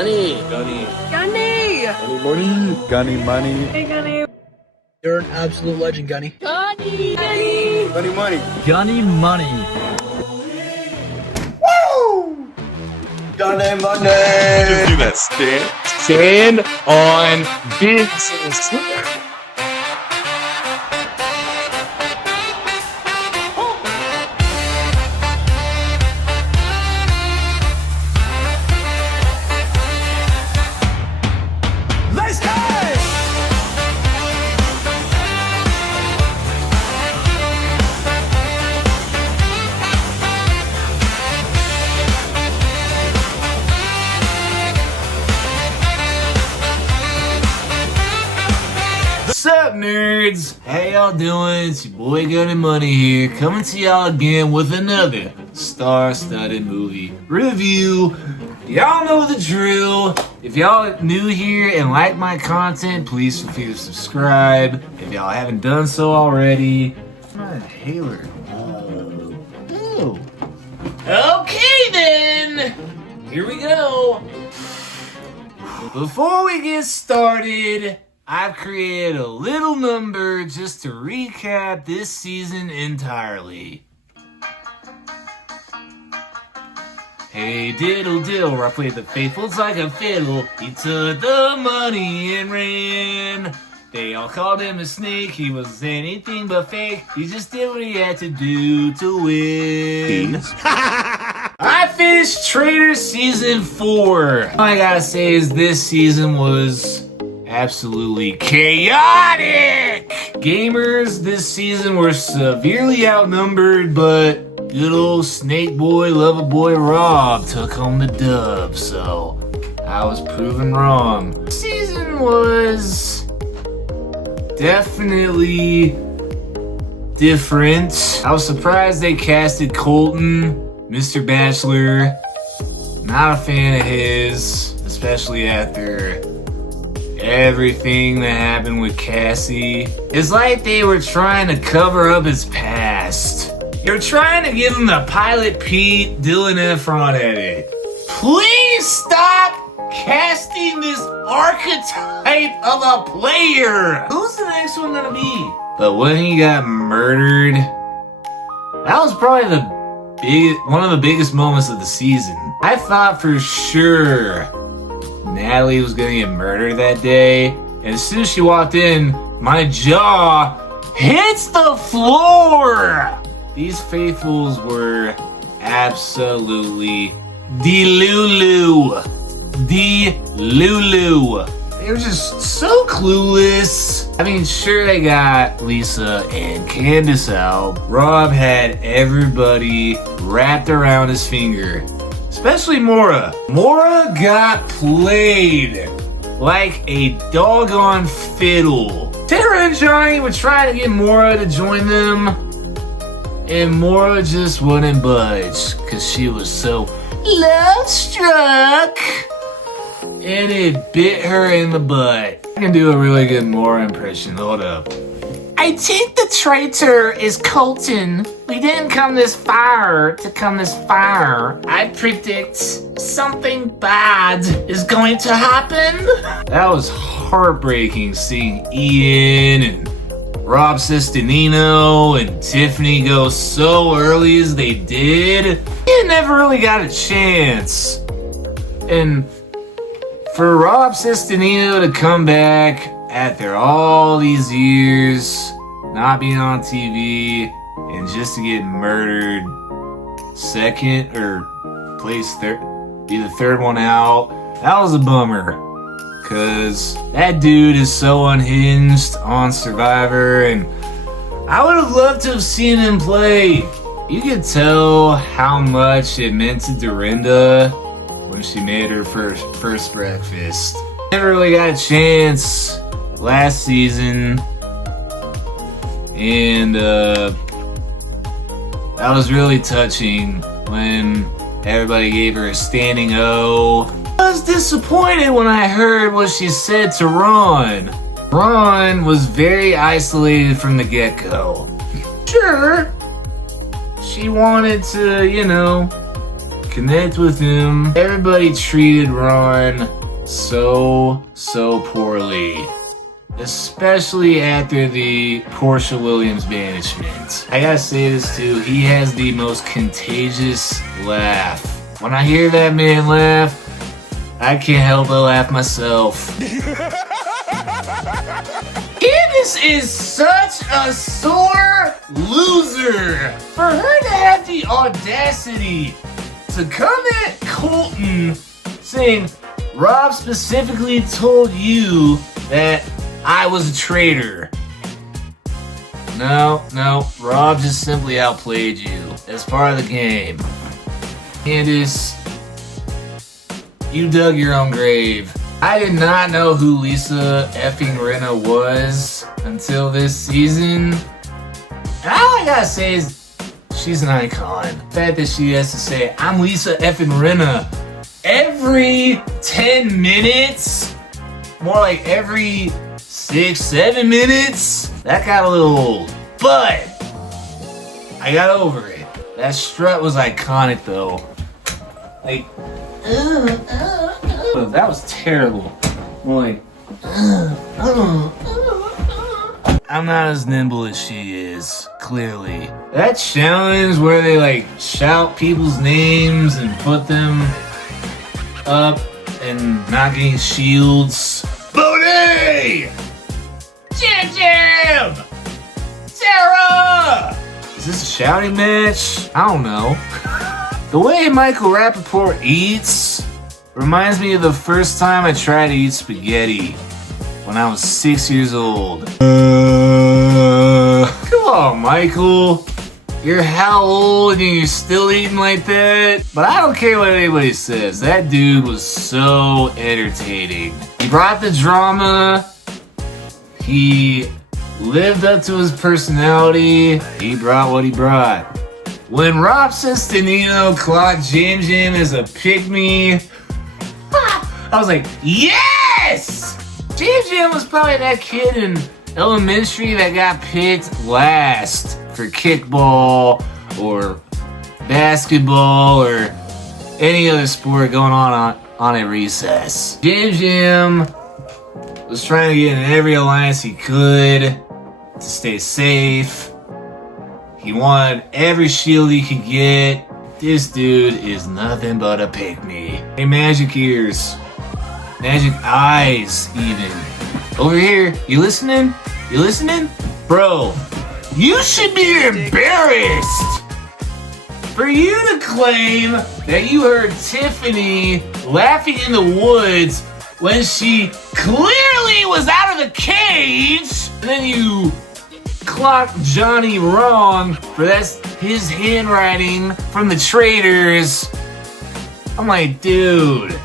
Gunny. Gunny. Gunny! Gunny money. Gunny money. Hey, Gunny. You're an absolute legend, Gunny. Gunny! Gunny! Gunny money. Gunny money. Woo! Gunny money. Just do that stand on business. What's up, nerds? How y'all doing? It's your boy Gunny Money here, coming to y'all again with another star-studded movie review. Y'all know the drill. If y'all new here and like my content, please feel free to subscribe. If y'all haven't done so already, my inhaler. Ew. Okay then, here we go. Before we get started, I've created a little number just to recap this season entirely. Hey diddle diddle, where I played the faithfuls like a fiddle. He took the money and ran. They all called him a snake, he was anything but fake. He just did what he had to do to win. I finished Traitors Season 4. All I gotta say is this season was absolutely chaotic! Gamers this season were severely outnumbered, but good old Snake Boy, Lover Boy Rob took home the dub, so I was proven wrong. This season was definitely different. I was surprised they casted Colton, Mr. Bachelor. Not a fan of his, especially after everything that happened with Cassie. It's like they were trying to cover up his past. They were trying to give him the Pilot Pete, Dylan Efron edit. Please stop casting this archetype of a player. Who's the next one gonna be? But when he got murdered, that was probably one of the biggest moments of the season. I thought for sure Natalie was gonna get murdered that day, and as soon as she walked in, my jaw hits the floor! These faithfuls were absolutely delulu. They were just so clueless. I mean, sure, they got Lisa and Candace out. Rob had everybody wrapped around his finger. Especially Maura. Maura got played like a doggone fiddle. Tara and Johnny were trying to get Maura to join them, and Maura just wouldn't budge because she was so love-struck, and it bit her in the butt. I can do a really good Maura impression. Hold up. I think the traitor is Colton. We didn't come this far to come this far. I predict something bad is going to happen. That was heartbreaking seeing Ian and Rob Sestinino and Tiffany go so early as they did. They never really got a chance. And for Rob Sestinino to come back after all these years, not being on TV, and just to get murdered second or be the third one out, that was a bummer. Cause that dude is so unhinged on Survivor, and I would have loved to have seen him play. You could tell how much it meant to Dorinda when she made her first breakfast. Never really got a chance last season, and that was really touching when everybody gave her a standing O. I was disappointed when I heard what she said to Ron. Ron was very isolated from the get-go. Sure, she wanted to, connect with him. Everybody treated Ron so poorly. Especially after the Portia Williams banishment. I gotta say this too, he has the most contagious laugh. When I hear that man laugh, I can't help but laugh myself. Candace is such a sore loser. For her to have the audacity to come at Colton saying, Rob specifically told you that I was a traitor. No, Rob just simply outplayed you. That's part of the game. Candace, you dug your own grave. I did not know who Lisa effing Rinna was until this season. And all I gotta say is, she's an icon. The fact that she has to say, I'm Lisa effing Rinna every 10 minutes, more like every 6-7 minutes, that got a little old. But I got over it. That strut was iconic though. Like, that was terrible. Like, I'm not as nimble as she is, clearly. That challenge where they like shout people's names and put them up and not getting shields. Bodie! Jim! Sarah! Is this a shouting match? I don't know. The way Michael Rappaport eats reminds me of the first time I tried to eat spaghetti when I was 6 years old. Come on, Michael. You're how old and you're still eating like that? But I don't care what anybody says. That dude was so entertaining. He brought the drama. He lived up to his personality. He brought what he brought. When Rob Sesternino clocked Jam Jam as a pick-me, I was like, yes! Jam Jam was probably that kid in elementary that got picked last for kickball or basketball or any other sport going on at recess. Jam Jam was trying to get in every alliance he could to stay safe. He wanted every shield he could get. This dude is nothing but a pick-me. Hey, magic ears. Magic eyes, even. Over here, you listening? You listening? Bro, you should be embarrassed for you to claim that you heard Tiffany laughing in the woods when she clearly was out of the cage, and then you clocked Johnny wrong for that's his handwriting from the Traitors. I'm like, dude.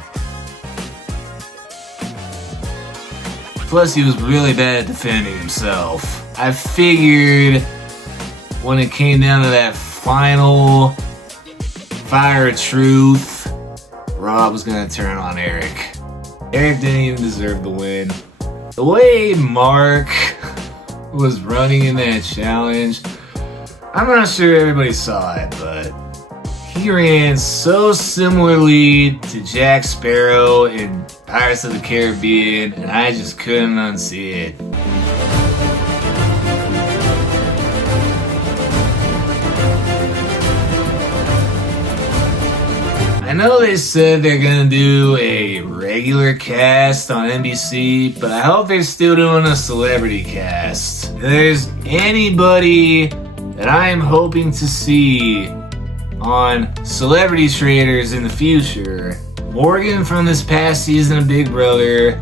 Plus, he was really bad at defending himself. I figured when it came down to that final fire of truth, Rob was gonna turn on Eric. Eric didn't even deserve the win. The way Mark was running in that challenge, I'm not sure everybody saw it, but he ran so similarly to Jack Sparrow in Pirates of the Caribbean, and I just couldn't unsee it. I know they said they're gonna do a regular cast on NBC, but I hope they're still doing a celebrity cast. If there's anybody that I am hoping to see on Celebrity Traitors in the future, Morgan from this past season of Big Brother,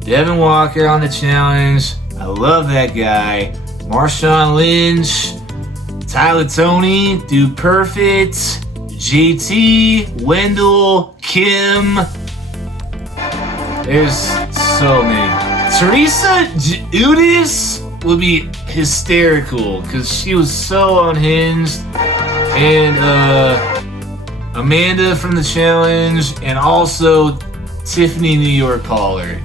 Devin Walker on the challenge, I love that guy, Marshawn Lynch, Tyler Toney, Dude Perfect, JT, Wendell, Kim. There's so many. Teresa Udis would be hysterical because she was so unhinged. And Amanda from the challenge, and also Tiffany New York Pollard.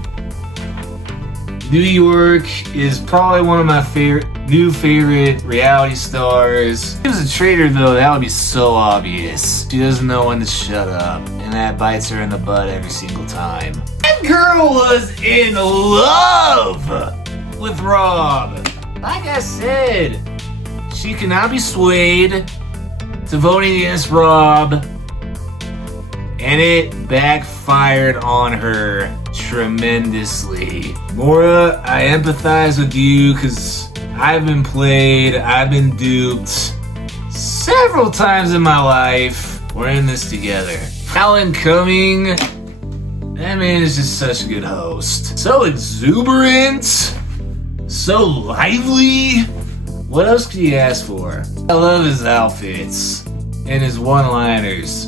New York is probably one of my favorite new favorite reality stars. If he was a traitor though, that would be so obvious. She doesn't know when to shut up, and that bites her in the butt every single time. That girl was in love with Rob. Like I said, she cannot be swayed to voting against Rob, and it backfired on her tremendously. Maura, I empathize with you because I've been played, I've been duped several times in my life. We're in this together. Alan Cumming, that man is just such a good host. So exuberant, so lively. What else could you ask for? I love his outfits and his one-liners.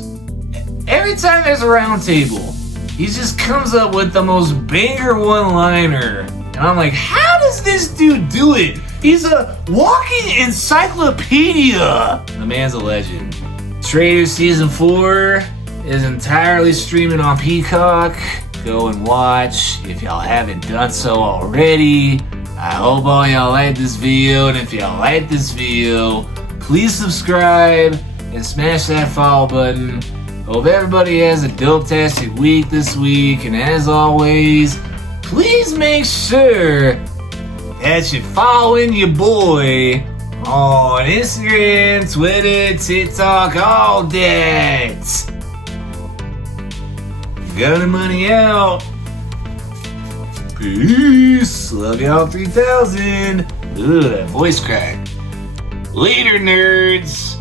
Every time there's a round table, he just comes up with the most banger one-liner. And I'm like, how does this dude do it? He's a walking encyclopedia. The man's a legend. Traitors Season 4 is entirely streaming on Peacock. Go and watch if y'all haven't done so already. I hope all y'all like this video, and if y'all like this video, please subscribe and smash that follow button. Hope everybody has a dope-tastic week this week, and as always, please make sure that you're following your boy on Instagram, Twitter, TikTok, all that. Gunny Money out. Peace. Love y'all 3000. Ugh, that voice crack. Later, nerds.